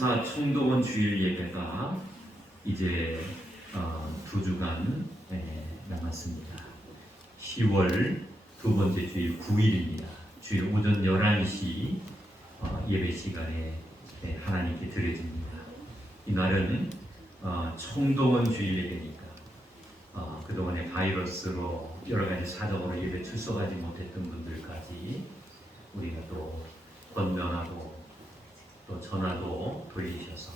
감사 총동원 주일 예배가 이제 2주간 남았습니다. 10월 두 번째 주일 9일입니다. 주일 오전 11시 예배 시간에 하나님께 드려집니다. 이날은 총동원 주일 예배니까 그동안에 바이러스로 여러 가지 사정으로 예배 출석하지 못했던 분들까지 우리가 또 권면하고 또 전화도 돌리셔서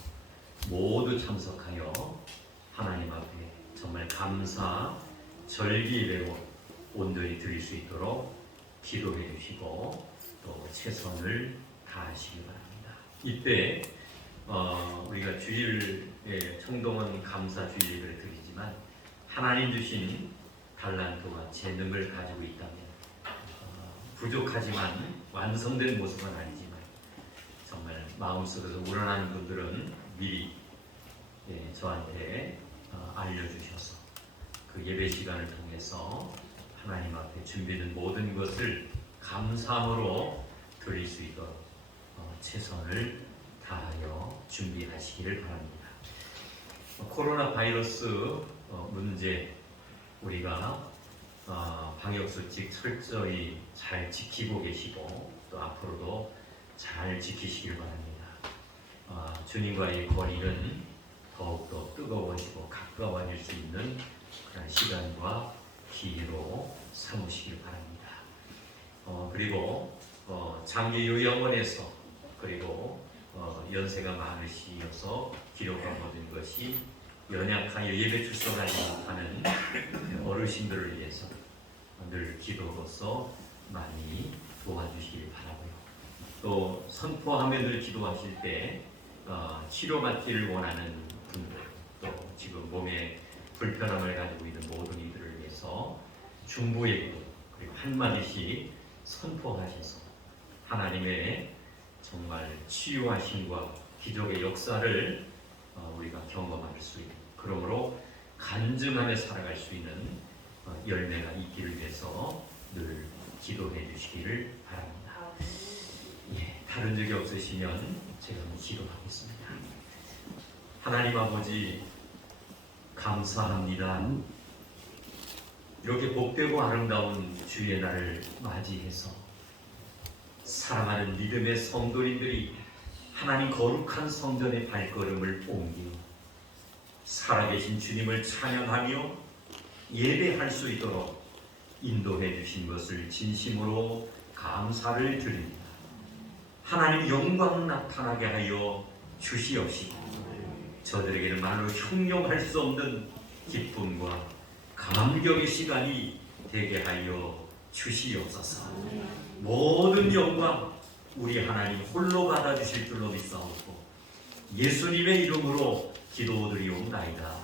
모두 참석하여 하나님 앞에 정말 감사 절기 예배로 온전히 드릴 수 있도록 기도해 주시고 또 최선을 다하시기 바랍니다. 이때 우리가 주일에 총동원 감사 주일 예배를 드리지만 하나님 주신 달란트와 재능을 가지고 있다면 부족하지만 완성된 모습은 아니지만 정말 마음속에서 우러나는 분들은 미리 저한테 알려주셔서 그 예배 시간을 통해서 하나님 앞에 준비된 모든 것을 감사함으로 드릴 수 있도록 최선을 다하여 준비하시기를 바랍니다. 코로나 바이러스 문제 우리가 방역수칙 철저히 잘 지키고 계시고 또 앞으로도 잘 지키시길 바랍니다. 주님과의 거리는 더욱더 뜨거워지고 가까워질 수 있는 그런 시간과 기회로 삼으시길 바랍니다. 그리고 장기 요양원에서 그리고 연세가 많으시어서 기록한 모든 것이 연약하여 예배 출석하지 못하는 어르신들을 위해서 늘 기도로서 많이 도와주시길 바라고요. 또 선포하며 늘 기도하실 때 치료받기를 원하는 분들 또 지금 몸에 불편함을 가지고 있는 모든 이들을 위해서 중보의 기도 그리고 한마디씩 선포하셔서 하나님의 정말 치유하심과 기적의 역사를 우리가 경험할 수 있는 그러므로 간증하며 살아갈 수 있는 열매가 있기를 위해서 늘 기도해 주시기를 바랍니다. 다른 적이 없으시면 제가 한번 기도하겠습니다. 하나님 아버지 감사합니다. 이렇게 복되고 아름다운 주의 날을 맞이해서 사랑하는 믿음의 성도님들이 하나님 거룩한 성전의 발걸음을 옮겨 살아계신 주님을 찬양하며 예배할 수 있도록 인도해 주신 것을 진심으로 감사를 드립니다. 하나님 영광 나타나게 하여 주시옵시고 저들에게는 말로 형용할 수 없는 기쁨과 감격의 시간이 되게 하여 주시옵소서. 모든 영광 우리 하나님 홀로 받아주실 줄로 믿사옵고 예수님의 이름으로 기도드리옵나이다.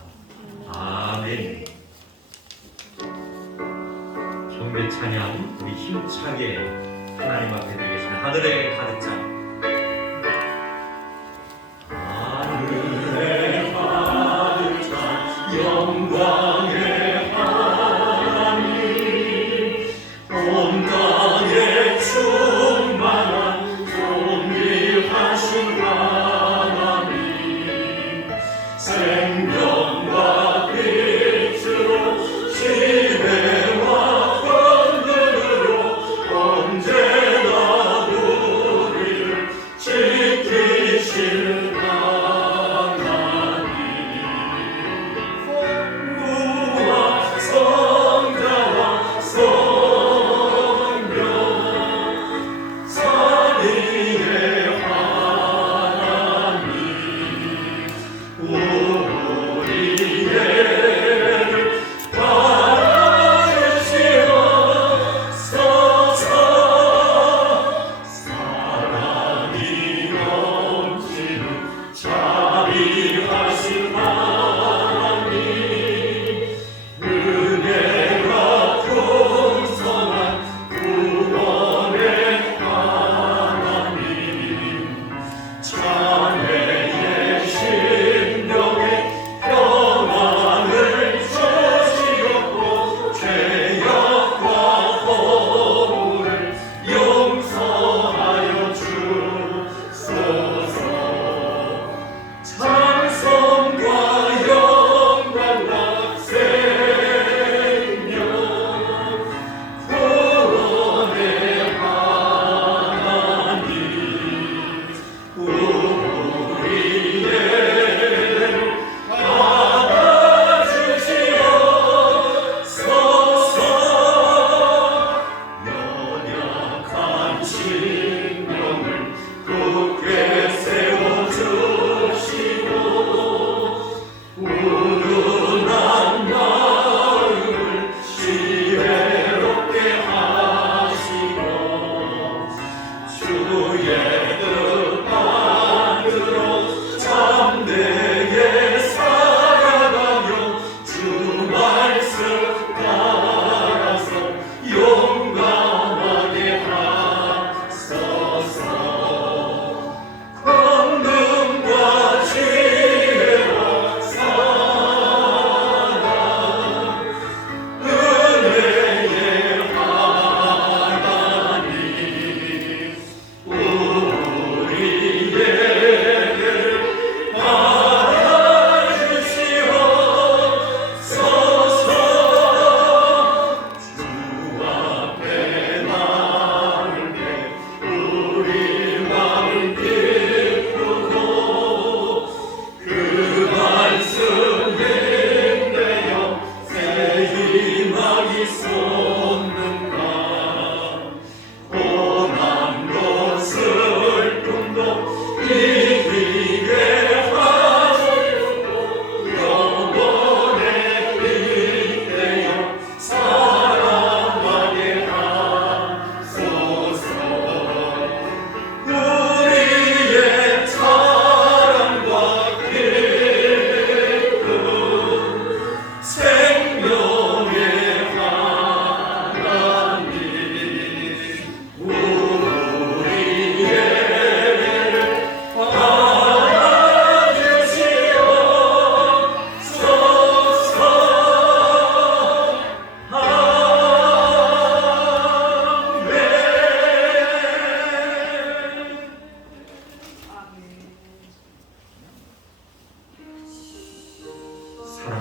아멘. 경배 찬양 우리 힘차게 하나님 앞에 드리겠습니다. 하늘에 가득 찬 하늘에 가득 찬 영광의 하나님 온 땅에 충만한 존귀하신 하나님 생명과 빛으로 지혜와 권능으로 언제나 우리를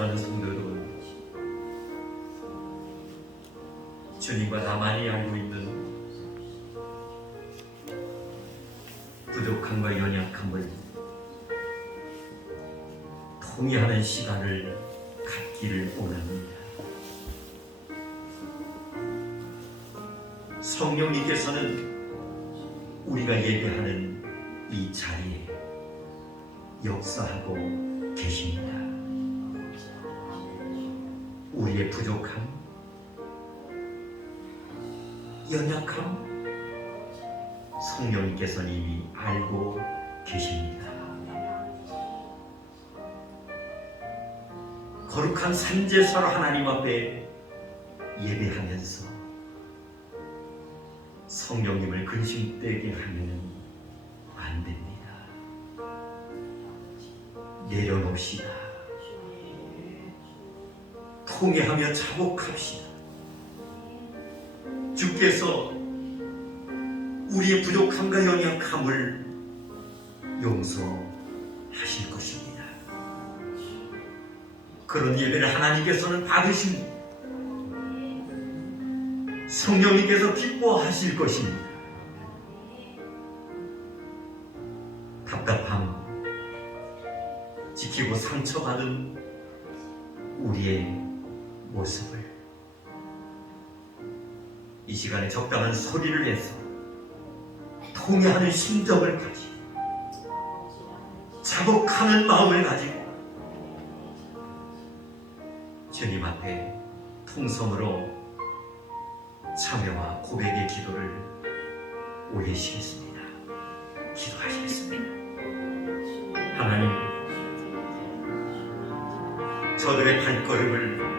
많은 성도들은 주님과 나만이 알고 있는 부족함과 연약함을 통회하는 시간을 갖기를 원합니다. 성령님께서는 우리가 예배하는 이 자리에 역사하고 계십니다. 우리의 부족함, 연약함, 성령님께서는 이미 알고 계십니다. 거룩한 산제사로 하나님 앞에 예배하면서 성령님을 근심되게 하면 안 됩니다. 내려놓읍시다. 통회하며 자복합시다. 주께서 우리의 부족함과 연약함을 용서하실 것입니다. 그런 예배를 하나님께서는 받으십니다. 성령님께서 기뻐하실 것입니다. 답답함, 지키고 상처받은 우리의 모습을 이 시간에 적당한 소리를 내서 통회하는 심정을 가지고 자복하는 마음을 가지고 주님 앞에 통성으로 참여와 고백의 기도를 올리시겠습니다. 기도하시겠습니다. 하나님, 저들의 발걸음을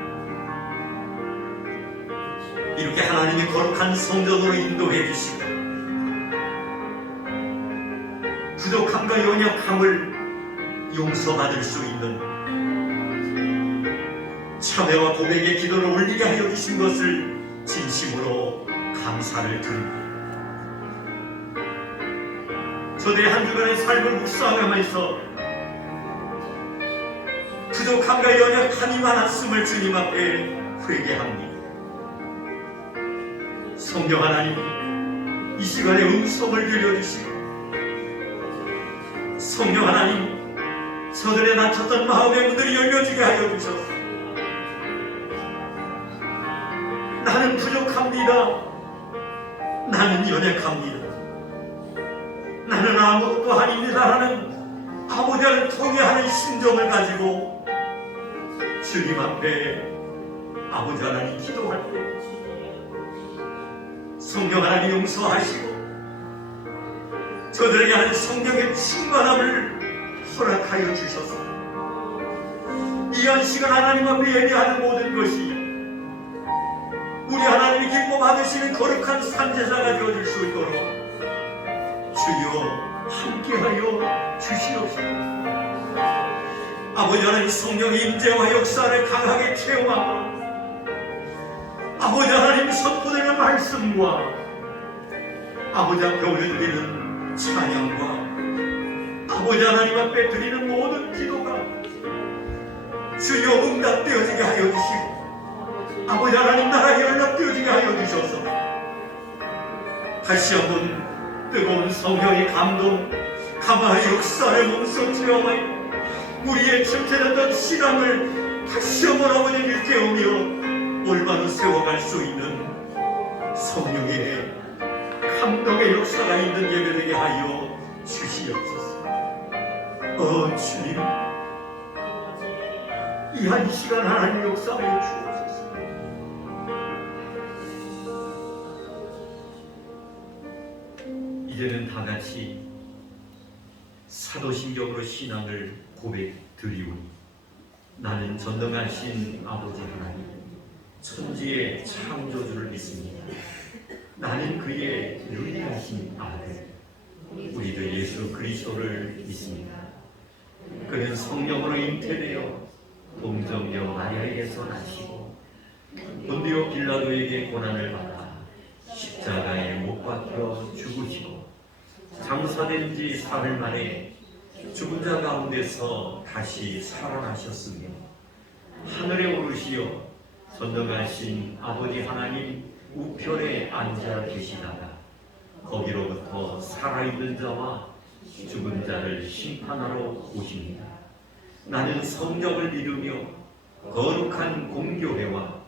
이렇게 하나님의 거룩한 성전으로 인도해 주시고 부족함과 연약함을 용서받을 수 있는 참회와 고백의 기도를 올리게 하여 주신 것을 진심으로 감사를 드립니다. 저들의 한 주간의 삶을 묵상하면서 부족함과 연약함이 많았음을 주님 앞에 회개합니다. 성령 하나님, 이 시간에 음성을 들려주시고 성령 하나님, 저들의 닫혔던 마음의 문들이 열려지게 하여 주셔서 나는 부족합니다. 나는 연약합니다. 나는 아무것도 아닙니다. 라는 아버지를 통회하는 심정을 가지고 주님 앞에 아버지 하나님 기도할 때 성령 하나님 용서하시고 저들에게 하는 성령의 충만함을 허락하여 주셔서 이 한 시간 하나님 앞에 예배하는 모든 것이 우리 하나님이 기뻐 받으시는 거룩한 산제사가 되어질 수 있도록 주여 함께하여 주시옵소서. 아버지 하나님, 성령의 임재와 역사를 강하게 체험하고 아버지 하나님 선포되는 말씀과 아버지 앞에 올려드리는 찬양과 아버지 하나님 앞에 드리는 모든 기도가 주여 응답되어지게 하여 주시고 아버지 하나님 나라에 연락되어지게 하여 주셔서 다시 한번 뜨거운 성령의 감동, 감화의 역사를 몸소 체험하여 우리의 침체됐던 신앙을 다시 한번 아버지 일깨우며 올바로 세워갈 수 있는 성령의 감동의 역사가 있는 예배되게 하여 주시옵소서. 주님, 이 한 시간 하나님 역사하여 주옵소서. 이제는 다 같이 사도신경으로 신앙을 고백드리오니 나는 전능하신 아버지 하나님 천지의 창조주를 믿습니다. 나는 그의 유일하신 아들 우리들 예수 그리스도를 믿습니다. 그는 성령으로 잉태되어 동정녀 마리아에게서 나시고 본디오 빌라도에게 고난을 받아 십자가에 못 박혀 죽으시고 장사된 지 사흘 만에 죽은 자 가운데서 다시 살아나셨으며 하늘에 오르시어 선정하신 아버지 하나님 우편에 앉아 계시다가 거기로부터 살아있는 자와 죽은 자를 심판하러 오십니다. 나는 성령을 믿으며 거룩한 공교회와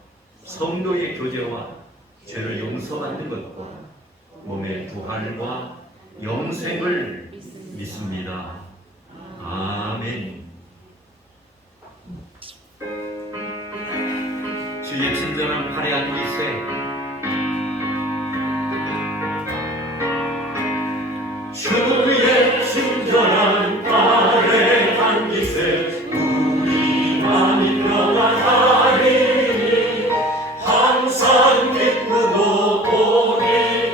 성도의 교제와 죄를 용서받는 것과 몸의 부활과 영생을 믿습니다. 아멘. 주의 친절한 팔에 앉으세. 주의 친절한 팔에 앉으세. 우리만이 평안하리니 항상 기쁘고 복이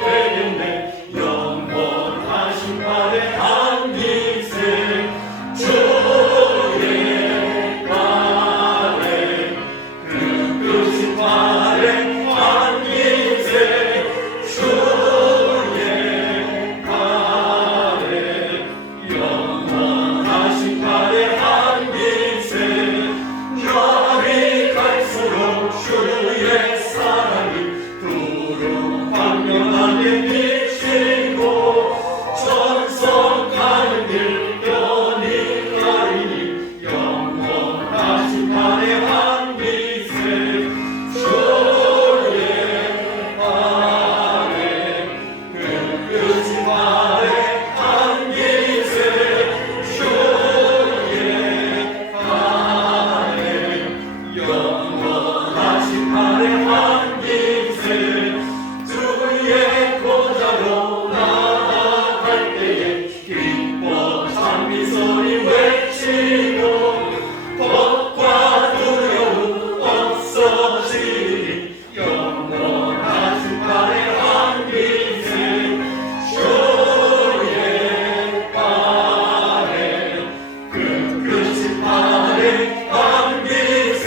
되겠네. 영원하신 팔에 앉으세. 주의 팔에 그 끝인 팔에 앉으세. 주의 팔에 영원하신 팔에 앉으세. 날이 갈수록 주의 사랑이 두루 광명하게 비치고 전성하는 길 편히 가리니 영원하신 팔에 앉으세. 주의 팔에 그 끝인 팔에 앉으세. 주의 팔에 영원하신 팔에 앉으세. 주의 보좌로 나아갈 때에 기뻐 찬미 소리 외치고 겁과 두려움 없어지니 영원하신 팔에 앉으세. 주의 팔에 그 끝인 팔에 앉으세.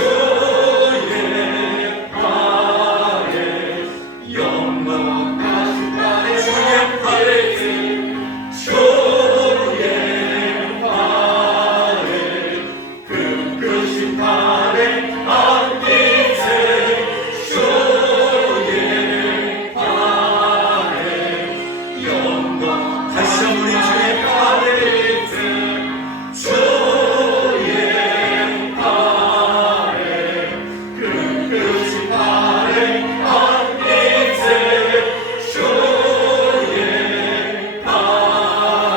주의 팔에 영원하신 팔에 주의 팔에 주의 팔에 그 끝인 팔에 앉으세. 주의 팔에 영원 다시 한번 우리 주의 팔에 주의 팔에 그 끝인 팔에 앉으세. 주의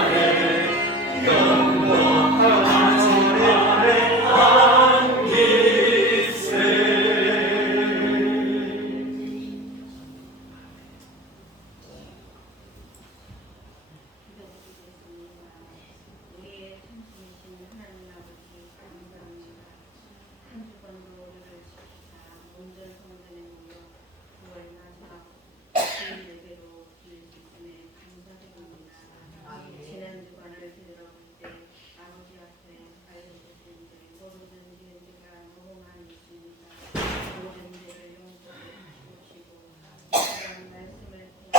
팔에 영원하신 팔에 앉으세. 우리의 참신이신 하나님 아버지 감사합니다. 한 주간도 우리를 지키사 온전 성전에 모여 9월 마지막 주일 예배로 드릴 수 있음에 감사드립니다. 지난 주간을 되돌아볼 때 아버지 앞에 알려주신 데 모든 죄가 너무 많이 있습니다. 모든 죄를 용서해 주시고 그런 말씀을 통해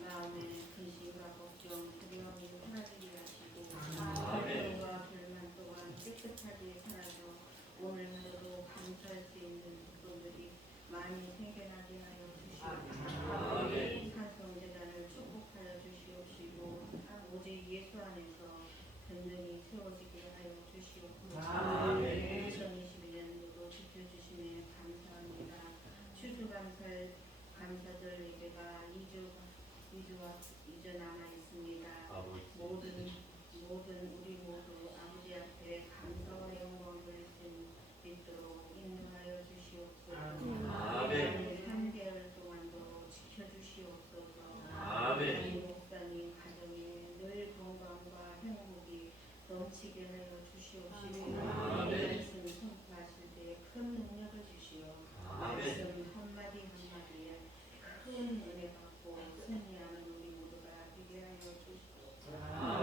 마음의 근심과 걱정, 두려움이 사라지게 하시고 불평과 불만 또한 깨끗하게 사라져 오늘 하루도 감사할 수 있는 특권들이 많이 생겨나게 하여 주시옵시고 찬송제단을 축복하여 주시옵시고 오직 예수 안에서 든든히 세워지게 하여 주시옵고 2021년도도 지켜주심에 감사합니다. 감사들 예배가 2주 남아 있습니다. 모든 우리 모두 아버지 앞에 감사와 영광을 있도록 인도하여 주시옵소서. 3개월 동안도 지켜주시옵소서. 우리 목사님 가정에 늘 건강과 행복이 넘치게 하여 주시옵시고 말씀 선포하실 때 큰 능력을 주시오. 말씀 한마디 한마디에 큰 은혜 받고 승리하는 우리 모두가 되게 하여 주시옵소서.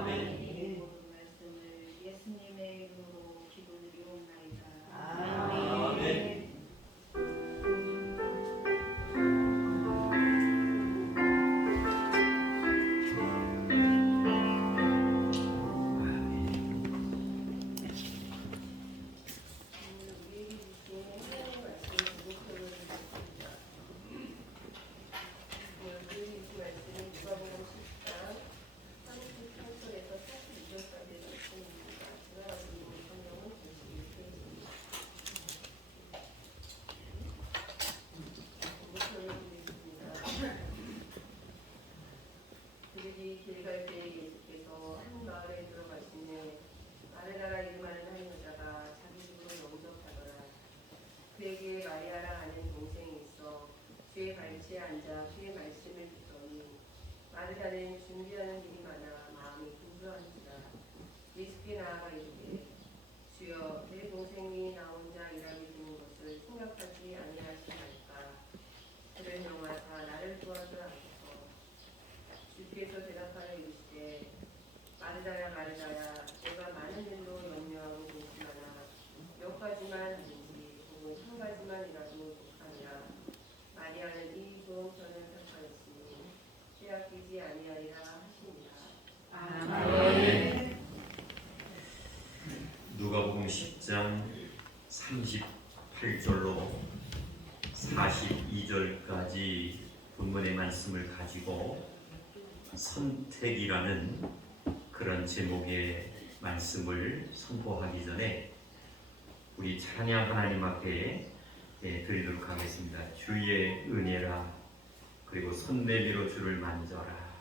이 모든 말씀을 예수님의 이름으로 기도드리옵나이다. 아멘. 예수께 나아가 이르되 주여 내 동생이 나 혼자 일하게 되는 것을 생각하지 아니하시나이까. 그를 명하사 나를 도와주라 하소서. 주께서 대답하여 이르시되 마르다야 마르다야 내가 많은 일로 염려하고 고심하나 몇 가지만 하는지 혹은 한 가지만이라도 독하니라. 마리아는 이 좋은 편을 택하였으니 빼앗기지 아니하리라 하시니라. 아멘. 누가복음 10장 38절로 42절까지 본문의 말씀을 가지고 선택이라는 그런 제목의 말씀을 선포하기 전에 우리 찬양 하나님 앞에 드리도록 하겠습니다. 주의 은혜라, 그리고 손 내밀어 주를 만져라.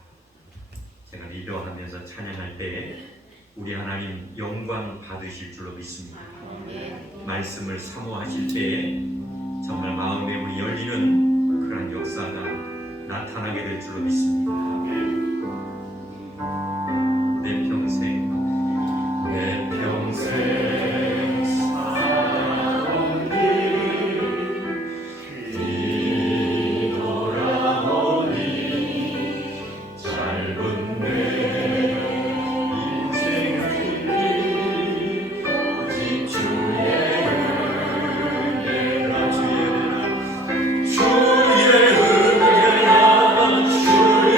제가 리더하면서 찬양할 때 우리 하나님 영광 받으실 줄로 믿습니다. 말씀을 사모하실 때 정말 마음에 우리 열리는 그런 역사가 나타나게 될 줄로 믿습니다. 내 평생 살아온 길 돌아오니 짧은 내 인생길 오직 주의 은혜라. 주의 은혜라, 주의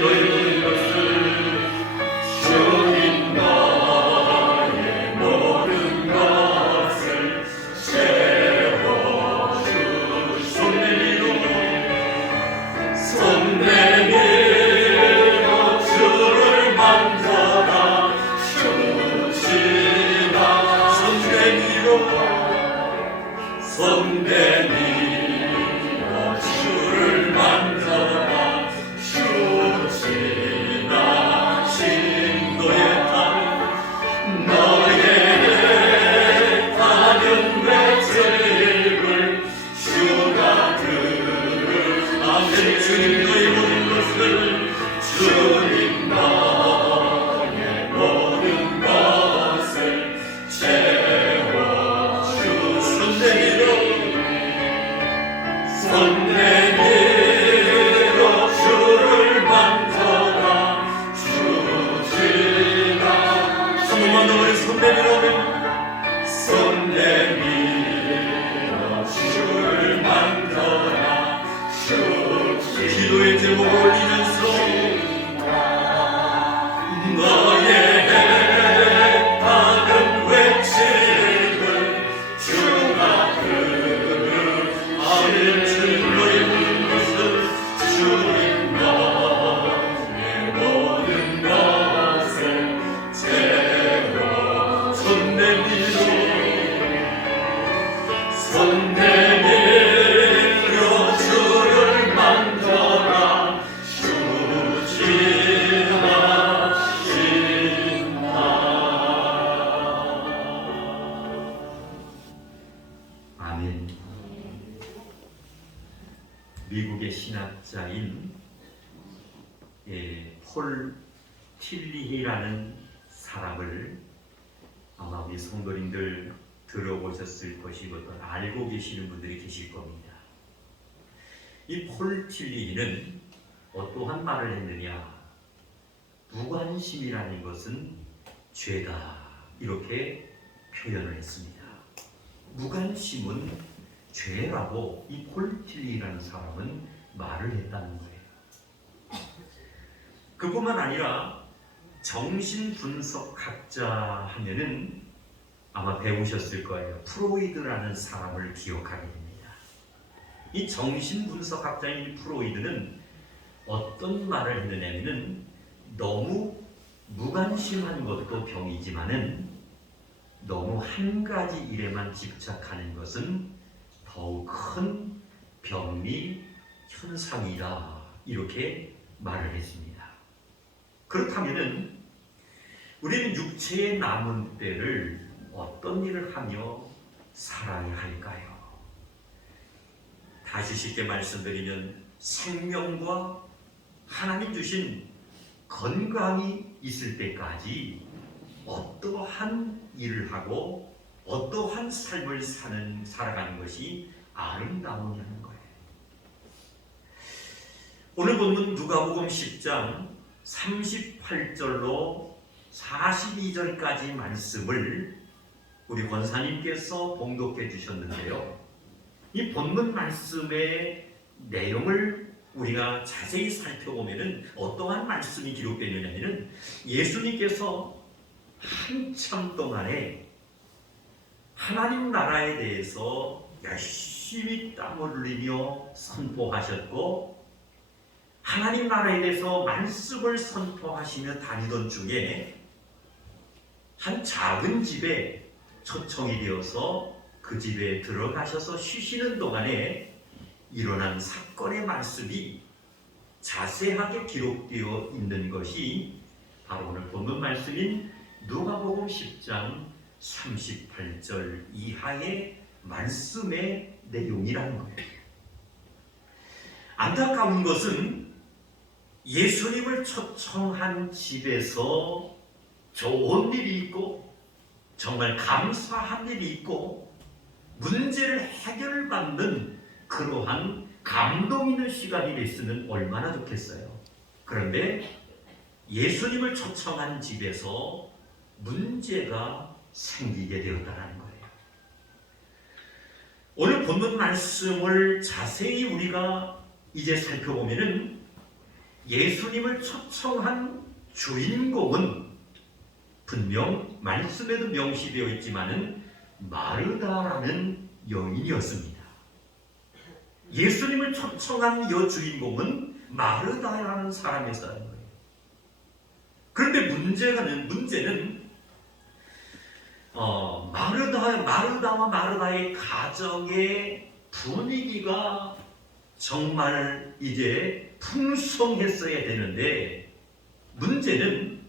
너의 모든 것을 주님 나의 모든 것을 채워주 손 내밀어 주를 만져라 주시나 손 내밀어 주를 만져라 주시나 진도의 땅 너의 가는 외칠을 주가 들을 아멘 주님 너의 모든 것을 주님 너의 모든 것을 채워주 손 내밀어 주를 만져라 주시나 한 번만 더 우리 손 내밀어 주를 만져라 기도의 제목을 올리면서 너의 받은 외침을 주가 들을 아멘 주님 너의 모든 것을 주님 너의 모든 것을 채워 손 내밀어 주를 만져라 주지하신다 아멘. 미국의 신학자인 폴 틸리히라는 사람을 아마 우리 성도님들 들어보셨을 것이고 또 알고 계시는 분들이 계실 겁니다. 이 폴 틸리히는 어떠한 말을 했느냐? 무관심이라는 것은 죄다 이렇게 표현을 했습니다. 무관심은 죄라고 이 폴 틸리히라는 사람은 말을 했다는 거예요. 그뿐만 아니라 정신분석학자 하면은 아마 배우셨을 거예요. 프로이드라는 사람을 기억하게 됩니다. 이 정신분석학자인 프로이드는 어떤 말을 했느냐면 너무 무관심한 것도 병이지만은 너무 한 가지 일에만 집착하는 것은 더욱 큰 병리 현상이다 이렇게 말을 했습니다. 그렇다면은 우리는 육체의 남은 때를 어떤 일을 하며 살아야 할까요? 다시 쉽게 말씀드리면 생명과 하나님 주신 건강이 있을 때까지 어떠한 일을 하고 어떠한 삶을 살아가는 것이 아름다움이라는 거예요. 오늘 본문 누가복음 10장 38절로 42절까지 말씀을 우리 권사님께서 봉독해 주셨는데요. 이 본문 말씀의 내용을 우리가 자세히 살펴보면 어떠한 말씀이 기록되느냐면 예수님께서 한참 동안에 하나님 나라에 대해서 열심히 땀을 흘리며 선포하셨고 하나님 나라에 대해서 말씀을 선포하시며 다니던 중에 한 작은 집에 초청이 되어서 그 집에 들어가셔서 쉬시는 동안에 일어난 사건의 말씀이 자세하게 기록되어 있는 것이 바로 오늘 본문 말씀인 누가복음 10장 38절 이하의 말씀의 내용이라는 거예요. 안타까운 것은 예수님을 초청한 집에서 좋은 일이 있고 정말 감사한 일이 있고 문제를 해결받는 그러한 감동 있는 시간이 됐으면 얼마나 좋겠어요. 그런데 예수님을 초청한 집에서 문제가 생기게 되었다는 거예요. 오늘 본문 말씀을 자세히 우리가 이제 살펴보면은 예수님을 초청한 주인공은 분명 말씀에도 명시되어 있지만은 마르다라는 여인이었습니다. 예수님을 초청한 여주인공은 마르다라는 사람이었다는 거예요. 그런데 문제는 마르다와 마르다의 가정의 분위기가 정말 이제 풍성했어야 되는데, 문제는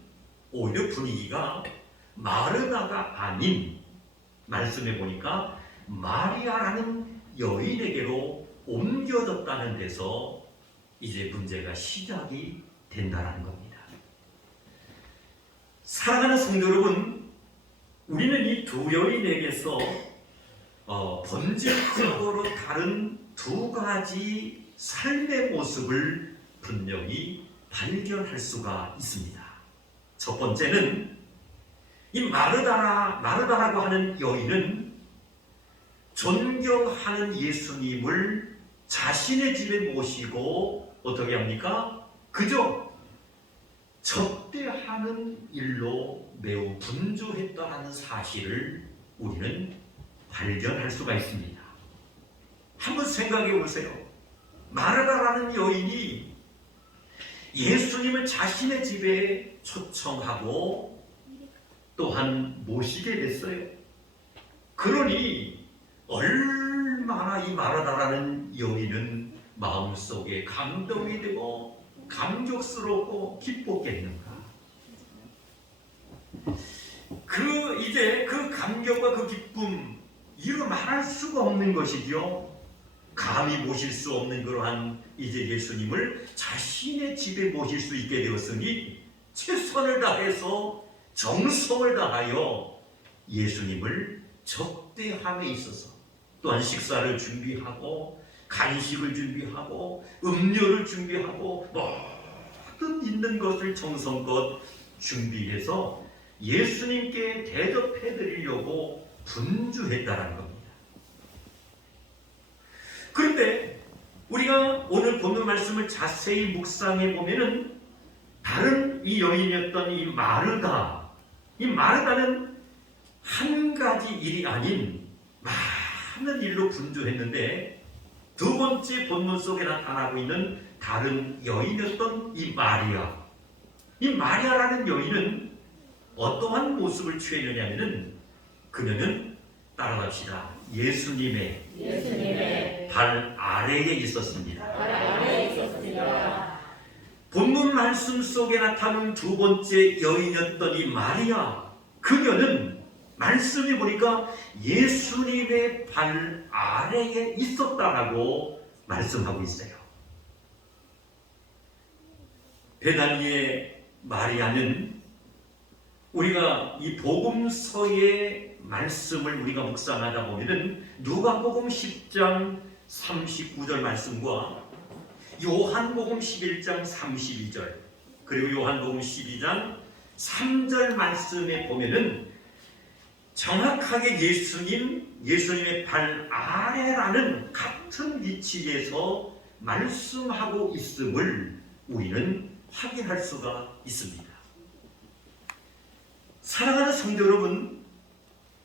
오히려 분위기가 마르다가 아닌, 말씀해 보니까 마리아라는 여인에게로 옮겨졌다는 데서 이제 문제가 시작이 된다는 겁니다. 사랑하는 성도 여러분, 우리는 이 두 여인에게서 본질적으로 다른 두 가지 삶의 모습을 분명히 발견할 수가 있습니다. 첫 번째는 이 마르다라고 하는 여인은 존경하는 예수님을 자신의 집에 모시고 어떻게 합니까? 그저 접대하는 일로 매우 분주했다는 사실을 우리는 발견할 수가 있습니다. 한번 생각해 보세요. 마르다라는 여인이 예수님을 자신의 집에 초청하고 또한 모시게 됐어요. 그러니 얼마나 이 마르다라는 여인은 마음속에 감동이 되고 감격스럽고 기뻤겠는가. 그 감격과 그 기쁨, 이루 말할 수가 없는 것이죠. 감히 모실 수 없는 그러한 이제 예수님을 자신의 집에 모실 수 있게 되었으니 최선을 다해서 정성을 다하여 예수님을 접대함에 있어서 또한 식사를 준비하고 간식을 준비하고 음료를 준비하고 모든 있는 것을 정성껏 준비해서 예수님께 대접해 드리려고 분주했다는 겁니다. 그런데 우리가 오늘 본문 말씀을 자세히 묵상해 보면은 다른 이 여인이었던 이 마르다는 한 가지 일이 아닌 많은 일로 분주했는데, 두 번째 본문 속에 나타나고 있는 다른 여인이었던 이 마리아라는 여인은 어떠한 모습을 취했느냐면은, 그녀는 따라갑시다. 예수님의 발 아래에 있었습니다. 본문 말씀 속에 나타난 두 번째 여인이었던 이 마리아, 그녀는 말씀이 보니까 예수님의 발 아래에 있었다라고 말씀하고 있어요. 베다니의 마리아는 우리가 이 복음서의 말씀을 우리가 묵상하다 보면은 누가복음 10장 39절 말씀과 요한복음 11장 32절 그리고 요한복음 12장 3절 말씀에 보면은 정확하게 예수님의 발 아래라는 같은 위치에서 말씀하고 있음을 우리는 확인할 수가 있습니다. 사랑하는 성도 여러분,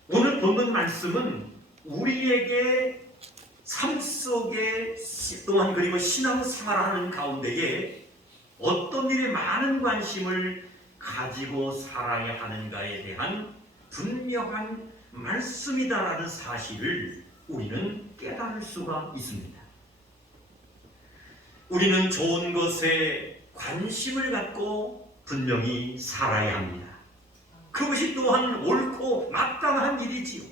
오늘 본문 말씀은 우리에게 삶 속에 또한 그리고 신앙생활하는 가운데에 어떤 일에 많은 관심을 가지고 살아야 하는가에 대한 분명한 말씀이다라는 사실을 우리는 깨달을 수가 있습니다. 우리는 좋은 것에 관심을 갖고 분명히 살아야 합니다. 그것이 또한 옳고 마땅한 일이지요.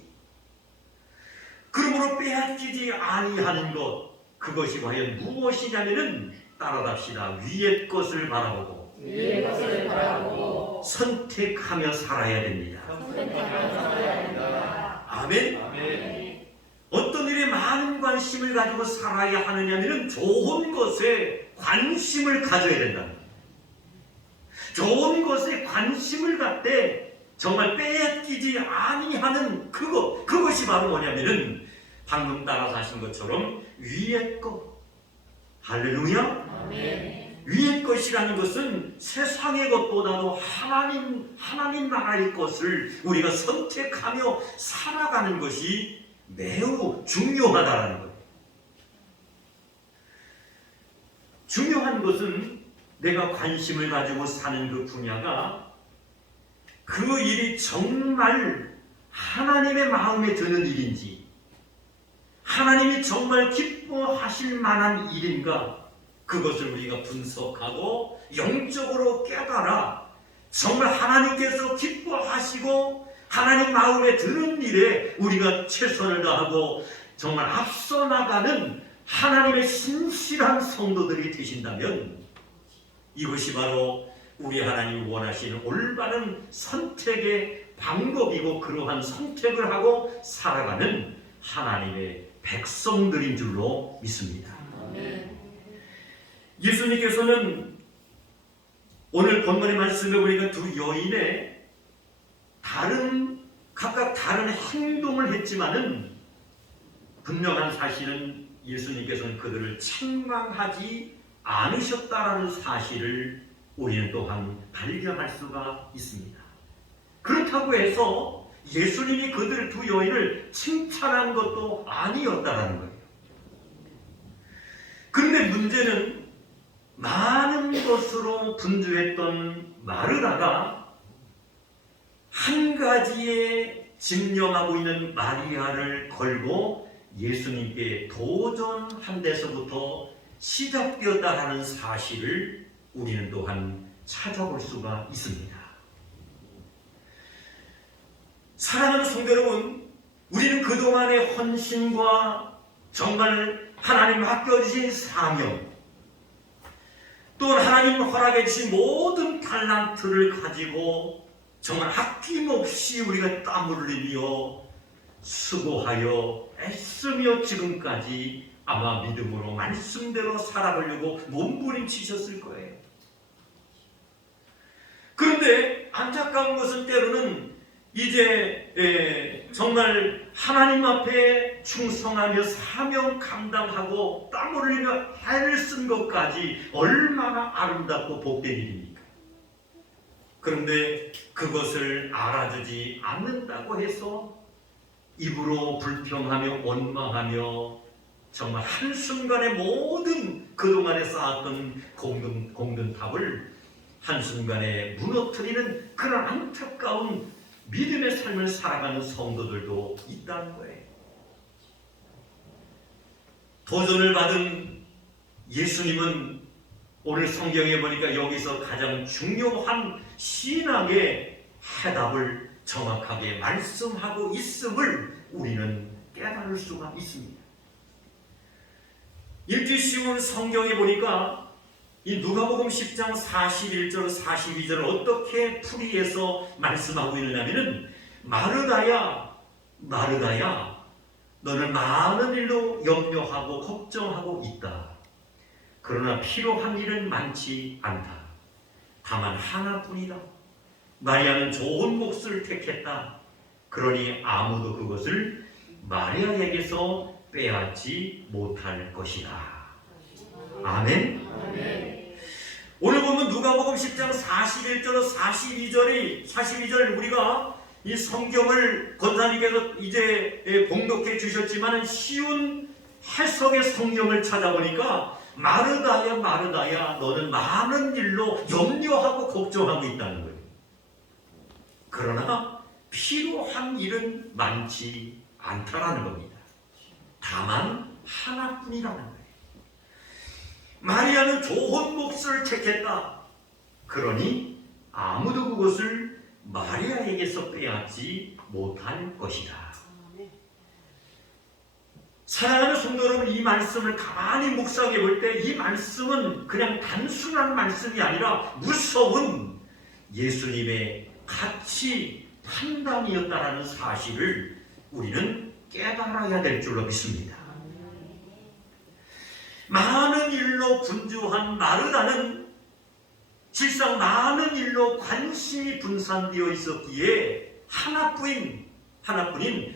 그러므로 빼앗기지 아니하는 것, 그것이 과연 무엇이냐면은 따라갑시다. 위의 것을 바라보고 선택하며 살아야 됩니다. 아멘. 어떤 일에 많은 관심을 가지고 살아야 하느냐면은 좋은 것에 관심을 가져야 된다. 좋은 것에 관심을 갖되 정말 빼앗기지 아니하는 그것이 바로 뭐냐면은 방금 따라서 하신 것처럼 위의 것. 할렐루야. 아멘. 위의 것이라는 것은 세상의 것보다도 하나님 나라의 것을 우리가 선택하며 살아가는 것이 매우 중요하다라는 거예요. 중요한 것은 내가 관심을 가지고 사는 그 분야가 그 일이 정말 하나님의 마음에 드는 일인지, 하나님이 정말 기뻐하실 만한 일인가, 그것을 우리가 분석하고 영적으로 깨달아 정말 하나님께서 기뻐하시고 하나님 마음에 드는 일에 우리가 최선을 다하고 정말 앞서 나가는 하나님의 신실한 성도들이 되신다면, 이것이 바로 우리 하나님이 원하시는 올바른 선택의 방법이고, 그러한 선택을 하고 살아가는 하나님의 백성들인 줄로 믿습니다. 예수님께서는 오늘 본문의 말씀에 보니까 두 여인의 각각 다른 행동을 했지만은, 분명한 사실은 예수님께서는 그들을 책망하지 않으셨다라는 사실을 우리는 또한 발견할 수가 있습니다. 그렇다고 해서 예수님이 그들 두 여인을 칭찬한 것도 아니었다라는 거예요. 그런데 문제는 많은 것으로 분주했던 마르다가 한 가지에 집념하고 있는 마리아를 걸고 예수님께 도전한 데서부터 시작되었다라는 사실을 우리는 또한 찾아볼 수가 있습니다. 사랑하는 성도 여러분, 우리는 그동안의 헌신과 정말 하나님 맡겨주신 사명, 또 하나님 허락해 주신 모든 달란트를 가지고 정말 아낌없이 우리가 땀을 흘리며 수고하여 애쓰며 지금까지 아마 믿음으로 말씀대로 살아가려고 몸부림치셨을 거예요. 그런데 안타까운 것은 때로는 이제 정말 하나님 앞에 충성하며 사명 감당하고 땀 흘리며 애를 쓴 것까지 얼마나 아름답고 복된 일입니까? 그런데 그것을 알아주지 않는다고 해서 입으로 불평하며 원망하며 정말 한순간에 모든 그동안에 쌓았던 공든탑을 한순간에 무너뜨리는 그런 안타까운 믿음의 삶을 살아가는 성도들도 있다는 거예요. 도전을 받은 예수님은 오늘 성경에 보니까 여기서 가장 중요한 신앙의 해답을 정확하게 말씀하고 있음을 우리는 깨달을 수가 있습니다. 읽기 쉬운 성경에 보니까 이 누가복음 10장 41절 42절을 어떻게 풀이해서 말씀하고 있느냐면은, 마르다야 마르다야 너는 많은 일로 염려하고 걱정하고 있다. 그러나 필요한 일은 많지 않다. 다만 하나뿐이다. 마리아는 좋은 몫을 택했다. 그러니 아무도 그것을 마리아에게서 빼앗지 못할 것이다. 아멘. 오늘 보면 누가복음 10장 41절로 42절 우리가 이 성경을 권사님께서 이제 봉독해 주셨지만 쉬운 해석의 성경을 찾아보니까 마르다야 마르다야 너는 많은 일로 염려하고 걱정하고 있다는 거예요. 그러나 필요한 일은 많지 않다라는 겁니다. 다만 하나뿐이라는 거예요. 마리아는 좋은 몫을 택했다. 그러니 아무도 그것을 마리아에게서 빼앗지 못할 것이다. 사랑하는 성도 여러분, 이 말씀을 가만히 묵상해 볼 때 이 말씀은 그냥 단순한 말씀이 아니라 무서운 예수님의 가치 판단이었다라는 사실을 우리는 깨달아야 될 줄로 믿습니다. 많은 일로 분주한 마르다는 실상 많은 일로 관심이 분산되어 있었기에 하나뿐인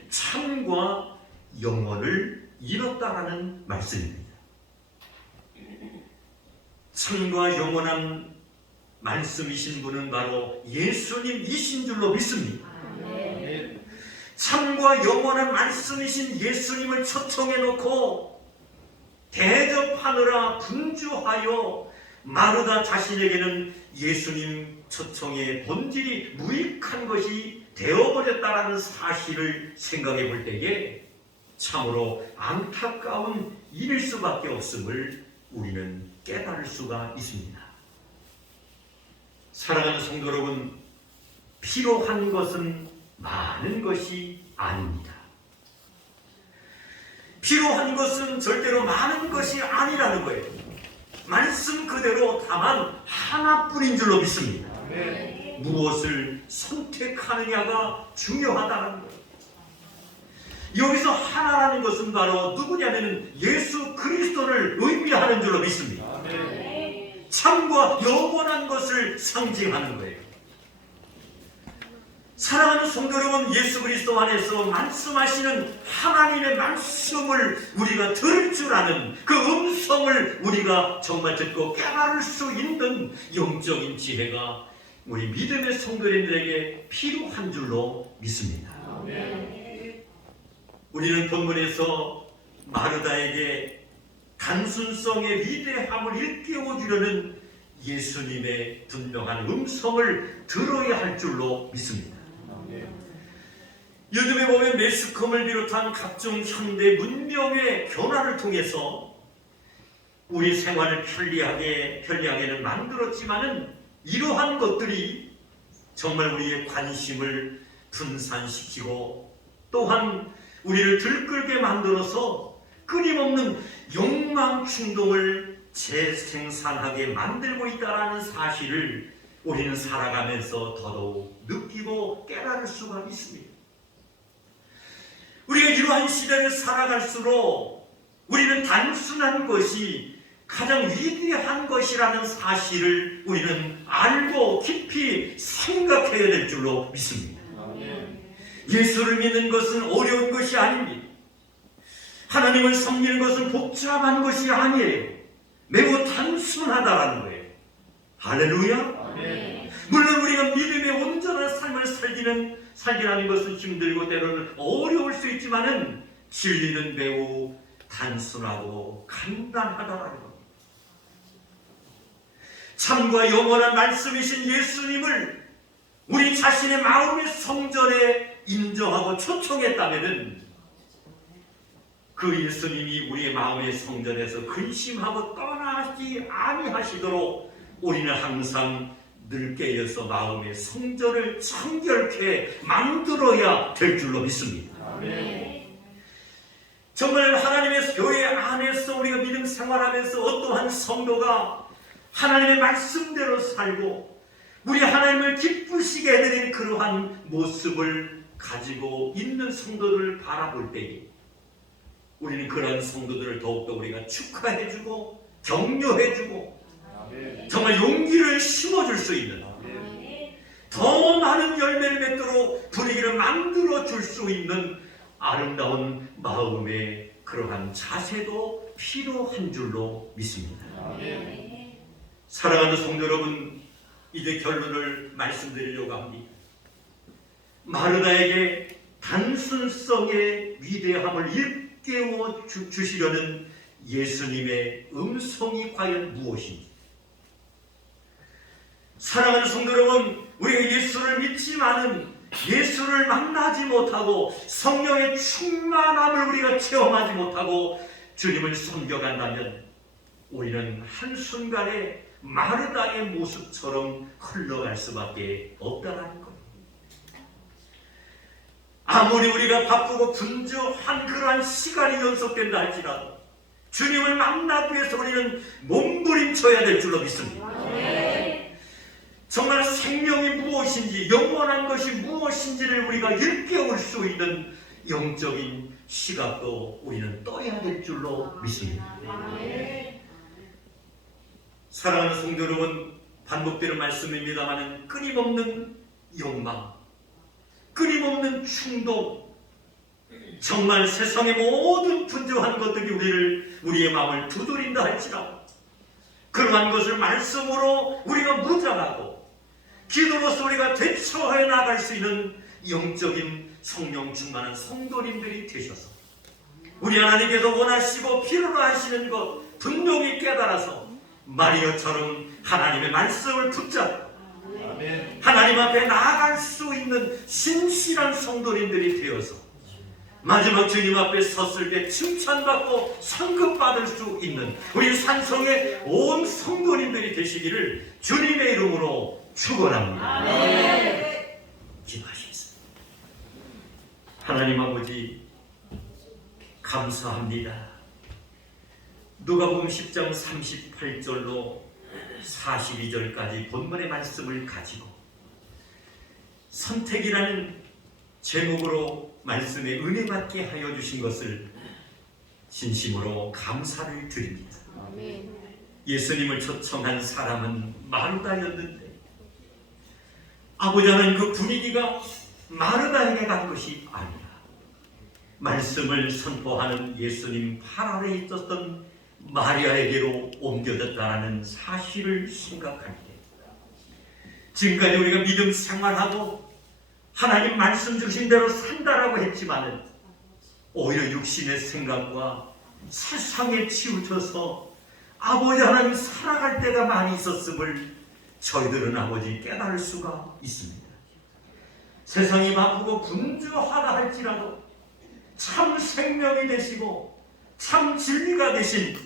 참과 영혼을 잃었다라는 말씀입니다. 참과 영원한 말씀이신 분은 바로 예수님이신 줄로 믿습니다. 참과 영원한 말씀이신 예수님을 초청해 놓고 대접하느라 분주하여 마르다 자신에게는 예수님 초청의 본질이 무익한 것이 되어버렸다라는 사실을 생각해 볼 때에 참으로 안타까운 일일 수밖에 없음을 우리는 깨달을 수가 있습니다. 사랑하는 성도 여러분, 필요한 것은 많은 것이 아닙니다. 필요한 것은 절대로 많은 것이 아니라는 거예요. 말씀 그대로 다만 하나뿐인 줄로 믿습니다. 무엇을 선택하느냐가 중요하다는 거예요. 여기서 하나라는 것은 바로 누구냐면 예수 그리스도를 의미하는 줄로 믿습니다. 참과 영원한 것을 상징하는 거예요. 사랑하는 성도 여러분, 예수 그리스도 안에서 말씀하시는 하나님의 말씀을 우리가 들을 줄 아는 그 음성을 우리가 정말 듣고 깨달을 수 있는 영적인 지혜가 우리 믿음의 성도님들에게 필요한 줄로 믿습니다. 우리는 본문에서 마르다에게 단순성의 위대함을 일깨워 주려는 예수님의 분명한 음성을 들어야 할 줄로 믿습니다. 요즘에 보면 매스컴을 비롯한 각종 현대 문명의 변화를 통해서 우리 생활을 편리하게는 만들었지만은 이러한 것들이 정말 우리의 관심을 분산시키고 또한 우리를 들끓게 만들어서 끊임없는 욕망 충동을 재생산하게 만들고 있다는 사실을 우리는 살아가면서 더더욱 느끼고 깨달을 수가 있습니다. 우리가 이러한 시대를 살아갈수록 우리는 단순한 것이 가장 위대한 것이라는 사실을 우리는 알고 깊이 생각해야 될 줄로 믿습니다. 예수를 믿는 것은 어려운 것이 아닙니다. 하나님을 섬기는 것은 복잡한 것이 아니에요. 매우 단순하다라는 거예요. 할렐루야. 물론 우리가 믿음의 온전한 삶을 살기라는 것은 힘들고 때로는 어려울 수 있지만은 진리는 매우 단순하고 간단하다라는 겁니다. 참과 영원한 말씀이신 예수님을 우리 자신의 마음의 성전에 인정하고 초청했다면은 그 예수님이 우리의 마음의 성전에서 근심하고 떠나지 아니하시도록 우리는 항상 늘 깨어서 마음의 성전을 청결케 만들어야 될 줄로 믿습니다. 정말 하나님의 교회 안에서 우리가 믿음 생활하면서 어떠한 성도가 하나님의 말씀대로 살고 우리 하나님을 기쁘시게 해드린 그러한 모습을 가지고 있는 성도들을 바라볼 때에 우리는 그러한 성도들을 더욱더 우리가 축하해주고 격려해주고 정말 용기를 심어줄 수 있는 더 많은 열매를 맺도록 분위기를 만들어줄 수 있는 아름다운 마음의 그러한 자세도 필요한 줄로 믿습니다. 사랑하는 성도 여러분, 이제 결론을 말씀드리려고 합니다. 마르다에게 단순성의 위대함을 일깨워 주시려는 예수님의 음성이 과연 무엇인지. 사랑하는 성도 여러분, 우리가 예수를 믿지만은 예수를 만나지 못하고 성령의 충만함을 우리가 체험하지 못하고 주님을 섬겨간다면 우리는 한순간에 마르다의 모습처럼 흘러갈 수밖에 없다는 겁니다. 아무리 우리가 바쁘고 분주한 그러한 시간이 연속된다 할지라도 주님을 만나기 위해서 우리는 몸부림쳐야 될 줄로 믿습니다. 정말 생명이 무엇인지 영원한 것이 무엇인지를 우리가 일깨울 수 있는 영적인 시각도 우리는 떠야 될 줄로 믿습니다. 사랑하는 성도 여러분, 반복되는 말씀입니다만 끊임없는 욕망, 끊임없는 충동, 정말 세상의 모든 분주한 것들이 우리의 마음을 두드린다 할지라도 그러한 것을 말씀으로 우리가 묻어가고 기도로서 우리가 대처해 나갈 수 있는 영적인 성령 충만한 성도님들이 되셔서 우리 하나님께서 원하시고 필요로 하시는 것 분명히 깨달아서 마리아처럼 하나님의 말씀을 붙잡고 하나님 앞에 나아갈 수 있는 신실한 성도님들이 되어서 마지막 주님 앞에 섰을 때 칭찬받고 상급받을 수 있는 우리 산성의 온 성도님들이 되시기를 주님의 이름으로 축원합니다. 기도하시겠습니다. 하나님 아버지 감사합니다. 누가복음 10장 38절로 42절까지 본문의 말씀을 가지고 선택이라는 제목으로 말씀에 은혜 받게 하여 주신 것을 진심으로 감사를 드립니다. 예수님을 초청한 사람은 마르다였는데 아버지 하나님 그 분위기가 마르다에게 간 것이 아니라 말씀을 선포하는 예수님 팔 아래 있었던 마리아에게로 옮겨졌다는 사실을 생각할 때 지금까지 우리가 믿음 생활하고 하나님 말씀 주신 대로 산다라고 했지만은 오히려 육신의 생각과 세상에 치우쳐서 아버지 하나님 살아갈 때가 많이 있었음을 저희들은 아버지 깨달을 수가 있습니다. 세상이 바쁘고 분주하다 할지라도 참 생명이 되시고 참 진리가 되신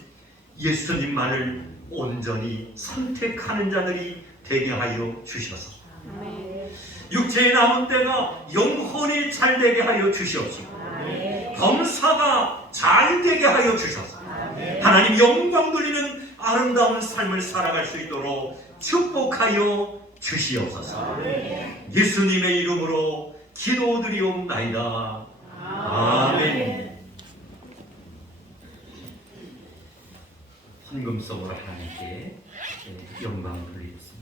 예수님만을 온전히 선택하는 자들이 되게 하여 주셔서 육체의 남은 때가 영혼이 잘 되게 하여 주시옵시고 범사가 잘 되게 하여 주셔서 하나님 영광 돌리는 아름다운 삶을 살아갈 수 있도록 축복하여 주시옵소서. 예수님의 이름으로 기도드리옵나이다. 아멘. 헌금성으로 하나님께 영광을 돌리겠습니다.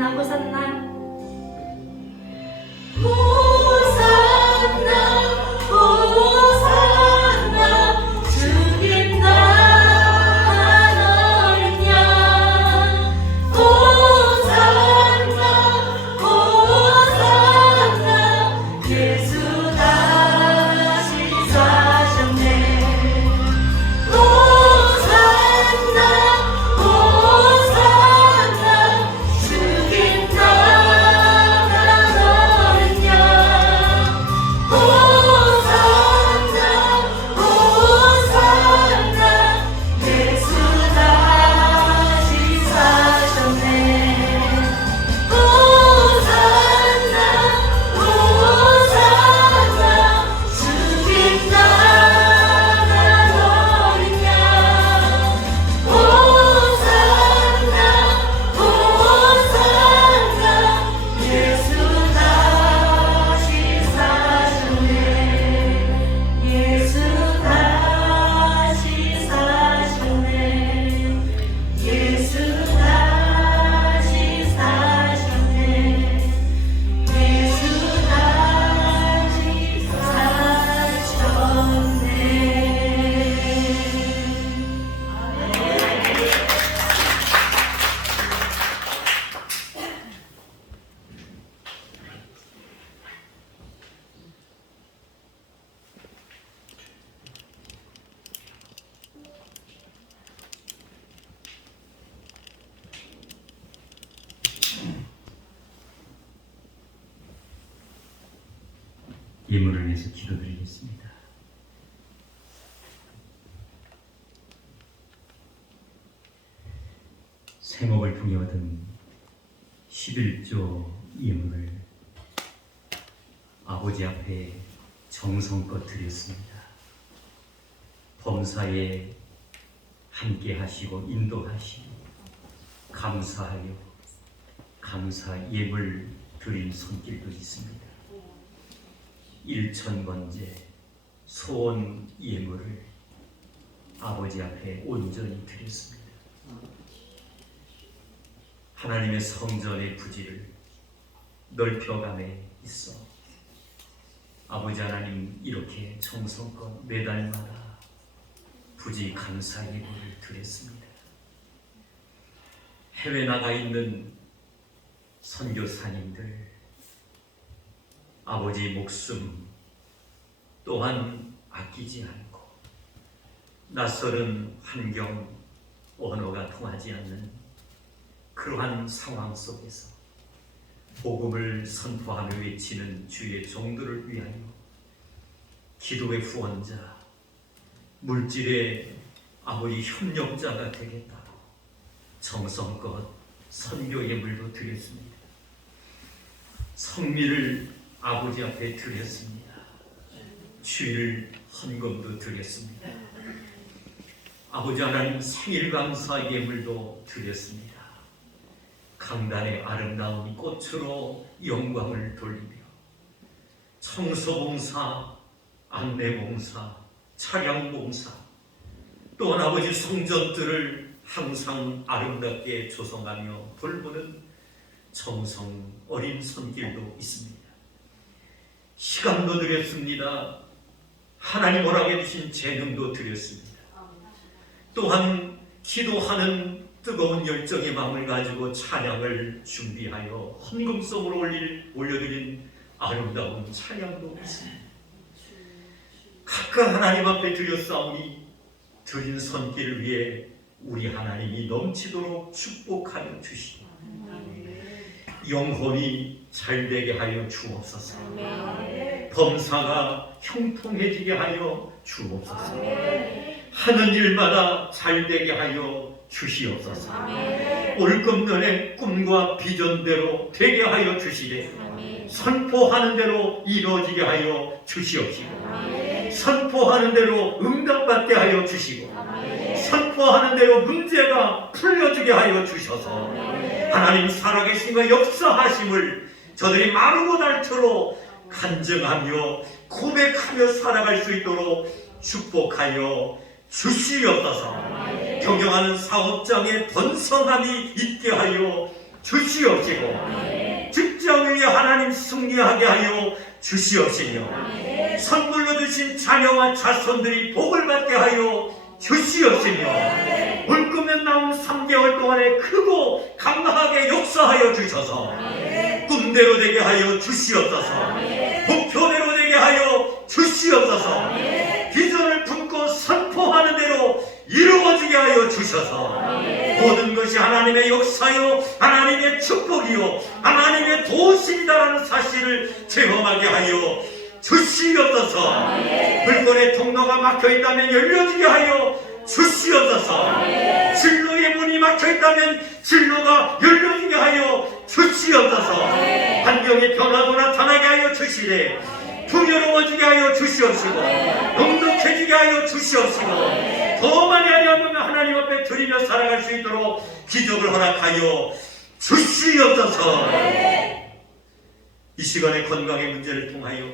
호산나 호산나 호산나 호산나 주님 나라 어린 양 호산나 호산나 예수 다시 사셨네 호산나 호산나 주님 나라 어린 양 호산나 호산나 예수 다시 사셨네 호산나 호산나 주님 나라 어린 양 호산나 호산나 예수 다시 사셨네 예수 다시 사셨네 예수 다시 사셨네 예수 다시 사셨네. 예물을 위해서 기도드리겠습니다. 생업을 통해 얻은 11조 예물을 아버지 앞에 정성껏 드렸습니다. 범사에 함께 하시고 인도하시고 감사하여 감사 예물 드린 손길도 있습니다. 일천번제 소원 예물을 아버지 앞에 온전히 드렸습니다. 하나님의 성전의 부지를 넓혀감에 있어 아버지 하나님 이렇게 정성껏 매달마다 부지 감사 예물을 드렸습니다. 해외 나가 있는 선교사님들 아버지 목숨 또한 아끼지 않고 낯설은 환경 언어가 통하지 않는 그러한 상황 속에서 복음을 선포하며 외치는 주의 종들을 위하여 기도의 후원자 물질의 아버지 협력자가 되겠다고 정성껏 선교 예물도 드렸습니다. 성미를 아버지 앞에 드렸습니다. 주일 헌금도 드렸습니다. 아버지 하나님 생일 감사 예물도 드렸습니다. 강단의 아름다운 꽃으로 영광을 돌리며 청소봉사, 안내봉사, 차량봉사 또한 아버지 성전들을 항상 아름답게 조성하며 돌보는 정성 어린 손길도 있습니다. 시간도 드렸습니다. 하나님 허락해 주신 재능도 드렸습니다. 또한 기도하는 뜨거운 열정의 마음을 가지고 찬양을 준비하여 헌금성으로 올려드린 아름다운 찬양도 있습니다. 각각 하나님 앞에 드렸사오니 드린 손길을 위해 우리 하나님이 넘치도록 축복하여 주시고 영혼이 잘되게 하여 주옵소서. 범사가 형통해지게 하여 주옵소서. 하는 일마다 잘되게 하여 주시옵소서. 올금년의 꿈과 비전대로 되게 하여 주시되 선포하는 대로 이루어지게 하여 주시옵시고 선포하는 대로 응답받게 하여 주시고 선포하는 대로 문제가 풀려지게 하여 주셔서 하나님 살아계신과 역사하심을 저들이 마르고 닳도록 간증하며 고백하며 살아갈 수 있도록 축복하여 주시옵소서. 경영하는 사업장에 번성함이 있게 하여 주시옵시고 직장 위에 하나님 승리하게 하여 주시옵시며 선물로 주신 자녀와 자손들이 복을 받게 하여 주시옵시며 물 끄면 나온 3개월 동안에 크고 강하게 역사하여 주셔서 꿈대로 되게 하여 주시옵소서. 목표대로 되게 하여 주시옵소서. 비전을 품고 선포하는 대로 이루어지게 하여 주셔서 모든 것이 하나님의 역사요 하나님의 축복이요 하나님의 도우심이다라는 사실을 체험하게 하여 주시옵소서. 물건의 통로가 막혀있다면 열려지게 하여 주시옵소서. 진로의 문이 막혀있다면 진로가 열려지게 하여 주시옵소서. 환경의 변화도 나타나게 하여 주시되 풍요로워지게 하여 주시옵시고 넉넉해지게 하여 주시옵시고 더 많이 하려면 하나님 앞에 드리며 살아갈 수 있도록 기적을 허락하여 주시옵소서. 이 시간에 건강의 문제를 통하여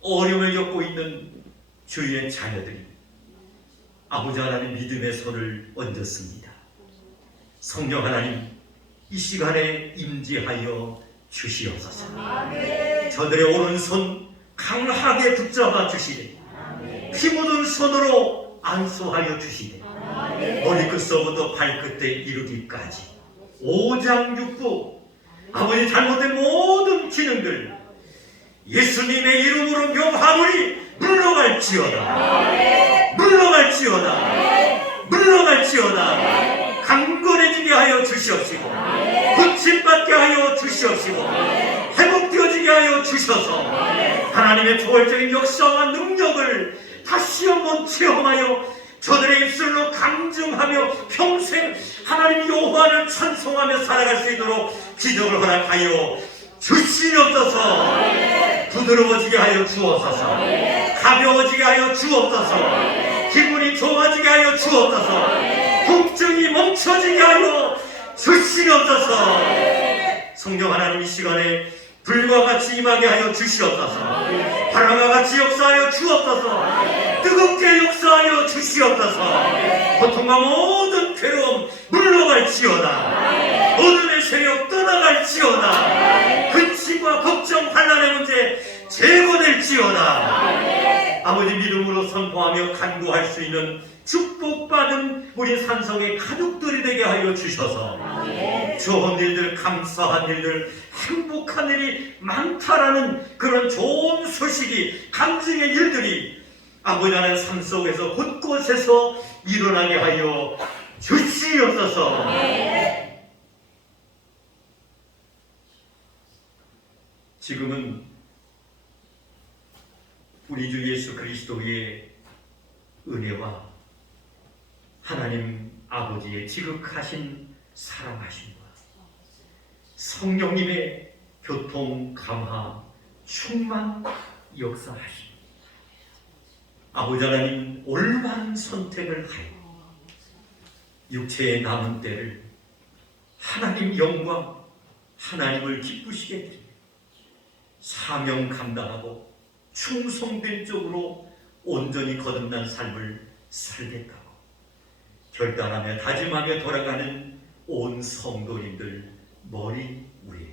어려움을 겪고 있는 주위의 자녀들이 아버지 하나님 믿음의 손을 얹었습니다. 성령 하나님 이 시간에 임재하여 주시옵소서. 저들의 오른손 강하게 붙잡아 주시되 피 묻은 손으로 안수하여 주시되 머리끝서부터 발끝에 이르기까지 오장육부 아버지 잘못된 모든 기능들 예수님의 이름으로 명하노니 물러갈지어다. 물러갈지어다. 물러갈지어다. 강건해지게 하여 주시옵시고 고침받게 하여 주시옵시고 회복되어지게 하여 주셔서 하나님의 초월적인 역사와 능력을 다시 한번 체험하여 저들의 입술로 강증하며 평생 하나님 여호와를 찬송하며 살아갈 수 있도록 기적을 허락하여 주시옵소서. 부드러워지게 하여 주옵소서. 가벼워지게 하여 주옵소서. 기분이 좋아지게 하여 주옵소서. 통증이 멈춰지게 하여 주시옵소서. 성령 하나님 이 시간에 불과 같이 임하게 하여 주시옵소서. 바람과 같이 역사하여 주옵소서. 뜨겁게 역사하여 주시옵소서. 고통과 모든 괴로움 물러갈지어다. 어둠의 세력 떠나갈지어다. 근심과 걱정 환난의 문제 제거될지어다. 아버지 믿음으로 선포하며 간구할 수 있는 축복받은 우리 산성의 가족들이 되게 하여 주셔서 좋은 일들, 감사한 일들, 행복한 일이 많다라는 그런 좋은 소식이 간증의 일들이 아버지 하나님 삶 속에서 곳곳에서 일어나게 하여 주시옵소서. 지금은 우리 주 예수 그리스도의 은혜와 하나님 아버지의 지극하신 사랑하심과 성령님의 교통, 감화, 충만 역사하심 아버지 하나님 올바른 선택을 하여 육체의 남은 때를 하나님 영광, 하나님을 기쁘시게 드리며 사명 감당하고 충성된 쪽으로 온전히 거듭난 삶을 살겠다고 결단하며 다짐하며 돌아가는 온 성도님들 머리 위에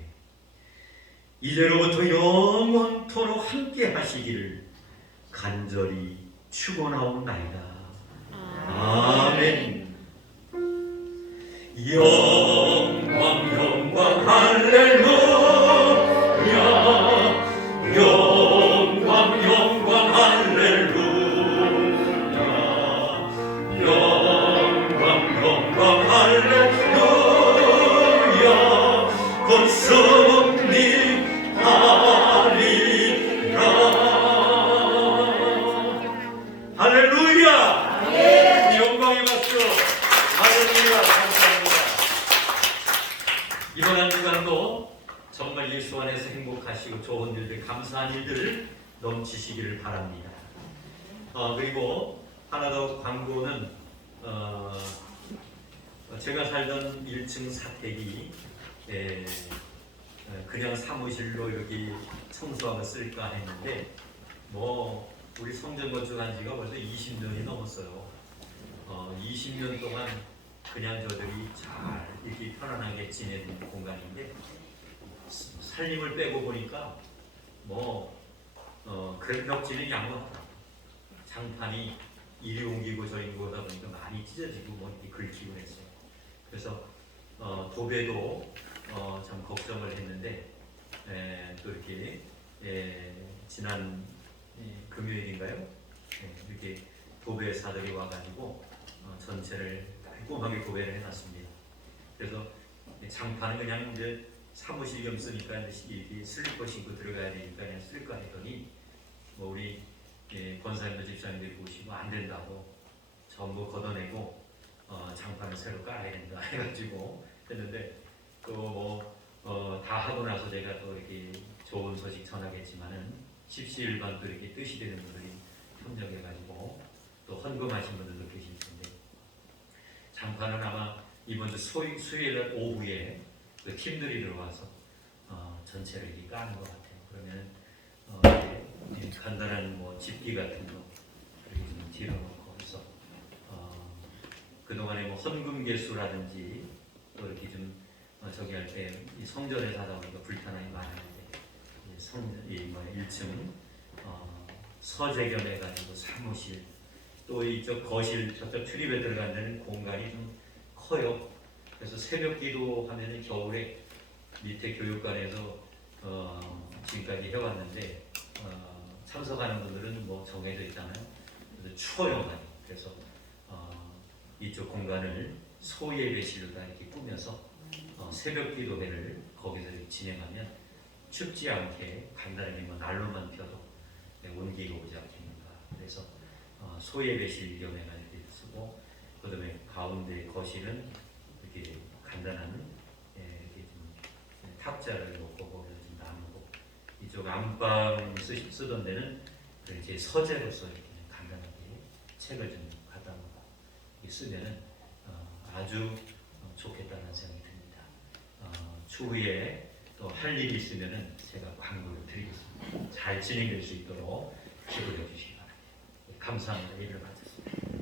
이제로부터 영원토록 함께 하시기를 간절히 축원하옵나이다. 아멘. 영광 영광 할렐루야. 영광 영광 할렐루야. 영광 영광 할렐루야. 곧 승리하리라. 할렐루야. 영광의 박수. 할렐루야. 감사합니다. 이번 한 주간도 정말 예수 안에서 행복하시고 좋은 일들, 감사한 일들 넘치시기를 바랍니다. 그리고 하나 더 광고는 제가 살던 1층 사택이 그냥 사무실로 여기 청소하고 쓸까 했는데 뭐 우리 성전 건축한 지가 벌써 20년이 넘었어요. 20년 동안 그냥 저들이 잘 이렇게 편안하게 지내는 공간인데 살림을 빼고 보니까 그런 벽지는 양호하다. 장판이 이리 옮기고 저리 옮기다 보니까 많이 찢어지고 이렇게 긁히고 했어요. 그래서 도배도 참 걱정을 했는데 또 이렇게 지난 금요일인가요? 이렇게 도배사들이 와가지고 전체를 깔끔하게 도배를 해놨습니다. 그래서 장판은 그냥 이제 사무실 겸 쓰니까 이렇게 슬리퍼 신고 들어가야 되니까 그냥 쓸까 했더니 우리 권사님도 집사님들이 보시고 안 된다고 전부 걷어내고 장판을 새로 깔아야 된다 해가지고 했는데 또 다 하고 나서 제가 또 이렇게 좋은 소식 전하겠지만은 십시일반 또 이렇게 뜻이 되는 분들이 협력해가지고 또 헌금하신 분들도 계실 텐데 장판은 아마 이번 주 수요일 오후에 그 팀들이 들어와서 전체를 이렇게 까는 것 같아요. 그러면 간단한 집기 같은 거 이렇게 좀 뒤로 놓고 해서 그동안에 헌금 개수라든지 또 이렇게 좀 저기 할 때 성전에서 하다 보니까 불편함이 많았는데 1층 서재 겸해가지고 사무실 또 이쪽 거실 저쪽 출입에 들어간 데는 공간이 좀 커요. 그래서 새벽 기도하면은 겨울에 밑에 교육관에서 지금까지 해왔는데 참석하는 분들은 정해져 있잖아요. 그래서 추워요 많이. 그래서 이쪽 공간을 소예배실로 다 이렇게 꾸며서 새벽 기도회를 거기서 이렇게 진행하면 춥지 않게 간단하게 난로만 펴도 온기가 오지 않겠는가. 그래서 소예배실 겸해가 이렇게 쓰고 그다음에 가운데 거실은 이렇게 간단한 이렇게 좀 탁자를 놓고 거기서 좀 나누고 이쪽 안방 쓰던 데는 이렇게 서재로서 이렇게 간단하게 책을 좀 갖다 놓고 쓰면은 아주 좋겠다는 생각이 듭니다. 추후에 또 할 일이 있으면은 제가 광고를 드리겠습니다. 잘 진행될 수 있도록 기도해 주시기 바랍니다. 감사합니다. 예배를 마쳤습니다.